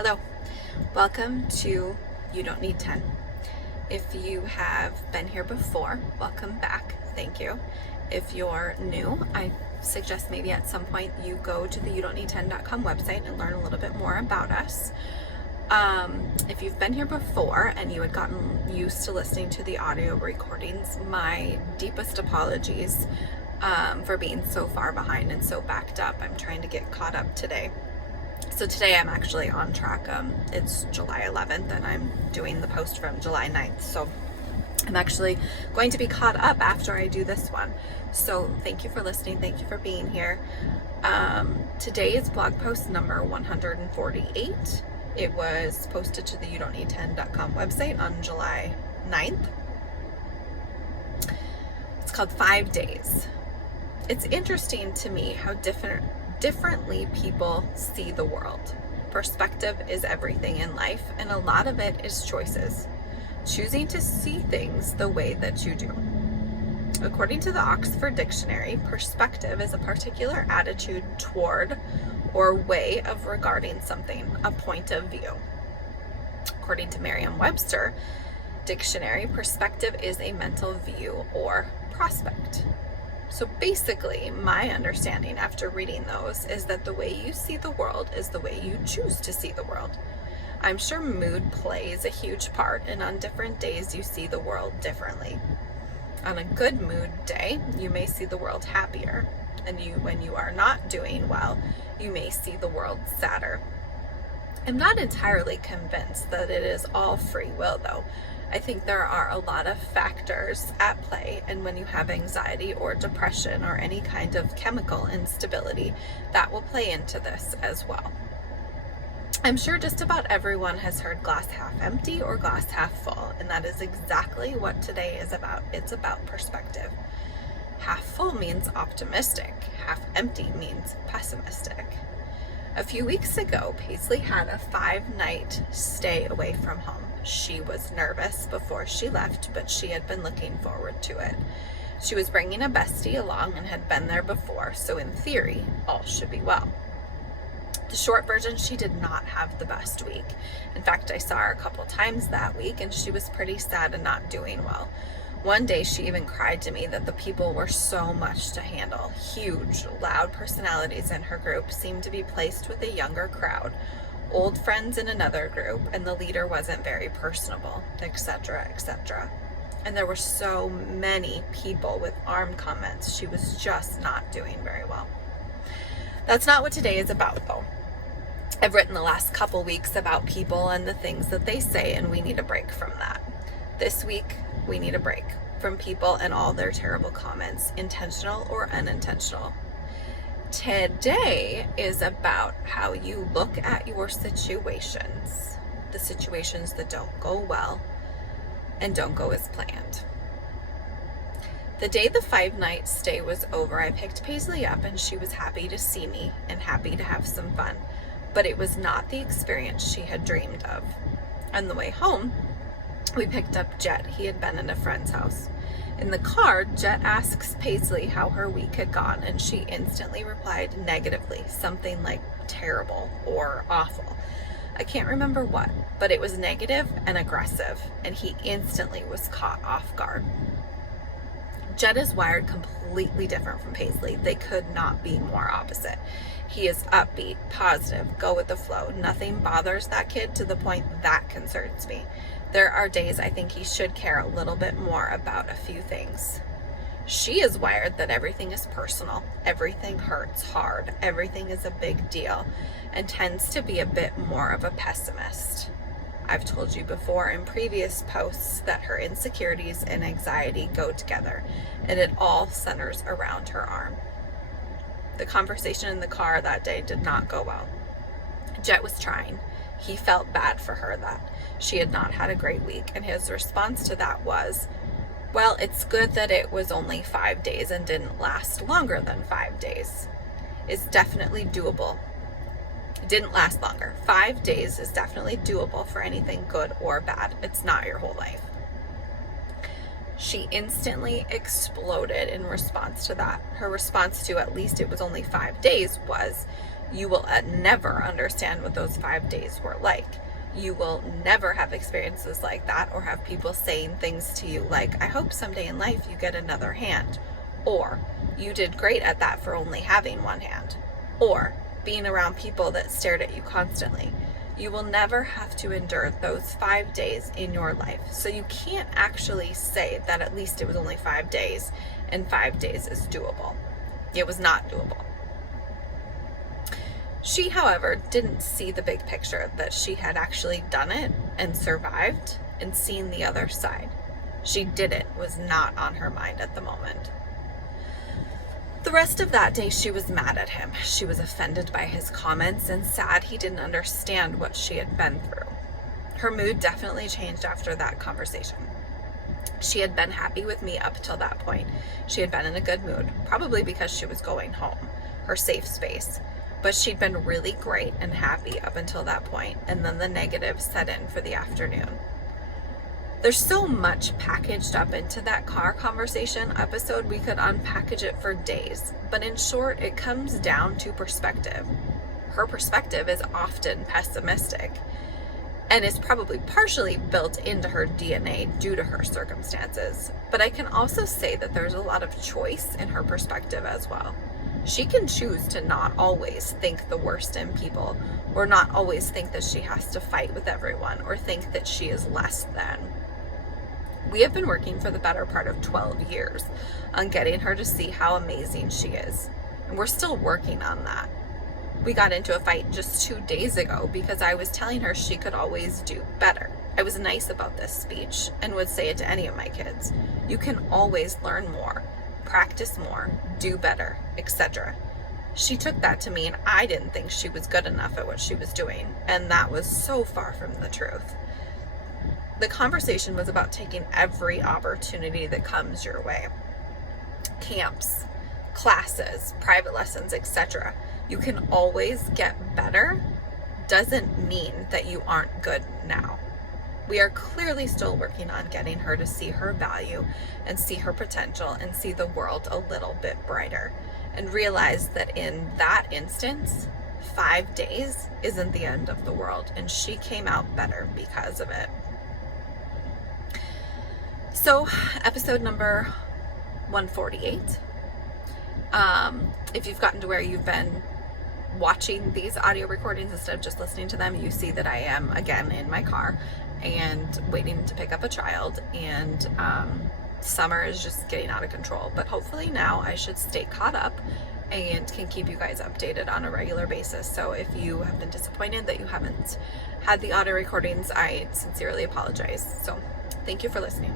Hello, welcome to You Don't Need 10. If you have been here before, welcome back. Thank you. If you're new, I suggest maybe at some point you go to the youdon'tneed10.com website and learn a little bit more about us. If you've been here before and you had gotten used to listening to the audio recordings, my deepest apologies for being so far behind and so backed up. I'm trying to get caught up today. So today I'm actually on track. It's July 11th and I'm doing the post from July 9th. So I'm actually going to be caught up after I do this one. So thank you for listening. Thank you for being here. Today is blog post number 148. It was posted to the youdon'tneed10.com website on July 9th. It's called 5 Days. It's interesting to me how differently people see the world. Perspective is everything in life, and a lot of it is choices. Choosing to see things the way that you do. According to the Oxford Dictionary, perspective is a particular attitude toward or way of regarding something, a point of view. According to Merriam-Webster Dictionary, perspective is a mental view or prospect. So basically, my understanding after reading those is that the way you see the world is the way you choose to see the world. I'm sure mood plays a huge part, and on different days you see the world differently. On a good mood day, you may see the world happier, and when you are not doing well, you may see the world sadder. I'm not entirely convinced that it is all free will, though. I think there are a lot of factors at play, and when you have anxiety or depression or any kind of chemical instability, that will play into this as well. I'm sure just about everyone has heard glass half empty or glass half full, and that is exactly what today is about. It's about perspective. Half full means optimistic, half empty means pessimistic. A few weeks ago, Paisley had a 5-night stay away from home. She was nervous before she left, but she had been looking forward to it. She was bringing a bestie along and had been there before, so in theory, all should be well. The short version, she did not have the best week. In fact, I saw her a couple times that week, and she was pretty sad and not doing well. One day, she even cried to me that the people were so much to handle. Huge, loud personalities in her group seemed to be placed with a younger crowd. Old friends in another group, and the leader wasn't very personable, etc., etc. And there were so many people with armed comments. She was just not doing very well. That's not what today is about, though. I've written the last couple weeks about people and the things that they say, and we need a break from that. This week, we need a break from people and all their terrible comments, intentional or unintentional. Today is about how you look at your situations, the situations that don't go well and don't go as planned. The day the 5-night stay was over, I picked Paisley up and she was happy to see me and happy to have some fun, but it was not the experience she had dreamed of. On the way home, we picked up Jet. He had been at a friend's house. In the car, Jet asks Paisley how her week had gone, and she instantly replied negatively, something like terrible or awful. I can't remember what, but it was negative and aggressive, and he instantly was caught off guard. Jet is wired completely different from Paisley. They could not be more opposite. He is upbeat, positive, go with the flow. Nothing bothers that kid to the point that concerns me. There are days I think he should care a little bit more about a few things. She is wired that everything is personal, everything hurts hard, everything is a big deal, and tends to be a bit more of a pessimist. I've told you before in previous posts that her insecurities and anxiety go together, and it all centers around her arm. The conversation in the car that day did not go well. Jet was trying. He felt bad for her that she had not had a great week, and his response to that was, well, it's good that it was only 5 days and didn't last longer than 5 days. It's definitely doable. It didn't last longer. 5 days is definitely doable for anything good or bad. It's not your whole life. She instantly exploded in response to that. Her response to at least it was only 5 days was, You will never understand what those 5 days were like. You will never have experiences like that, or have people saying things to you like, I hope someday in life you get another hand, or you did great at that for only having one hand, or being around people that stared at you constantly. You will never have to endure those 5 days in your life. So you can't actually say that at least it was only 5 days and 5 days is doable. It was not doable. She, however, didn't see the big picture, that she had actually done it and survived and seen the other side. She did it was not on her mind at the moment. The rest of that day, she was mad at him. She was offended by his comments and sad he didn't understand what she had been through. Her mood definitely changed after that conversation. She had been happy with me up till that point. She had been in a good mood, probably because she was going home, her safe space. But she'd been really great and happy up until that point, and then the negative set in for the afternoon. There's so much packaged up into that car conversation episode, we could unpackage it for days. But in short, it comes down to perspective. Her perspective is often pessimistic and is probably partially built into her DNA due to her circumstances. But I can also say that there's a lot of choice in her perspective as well. She can choose to not always think the worst in people, or not always think that she has to fight with everyone, or think that she is less than. We have been working for the better part of 12 years on getting her to see how amazing she is. And we're still working on that. We got into a fight just 2 days ago because I was telling her she could always do better. I was nice about this speech and would say it to any of my kids. You can always learn more, practice more, do better, etc. She took that to mean I didn't think she was good enough at what she was doing, and that was so far from the truth. The conversation was about taking every opportunity that comes your way. Camps, classes, private lessons, etc. You can always get better doesn't mean that you aren't good now. We are clearly still working on getting her to see her value and see her potential and see the world a little bit brighter, and realize that in that instance, 5 days isn't the end of the world, and she came out better because of it. So, episode number 148. If you've gotten to where you've been watching these audio recordings instead of just listening to them, you see that I am again in my car and waiting to pick up a child, and summer is just getting out of control. But hopefully now I should stay caught up and can keep you guys updated on a regular basis. So if you have been disappointed that you haven't had the audio recordings, I sincerely apologize. So thank you for listening.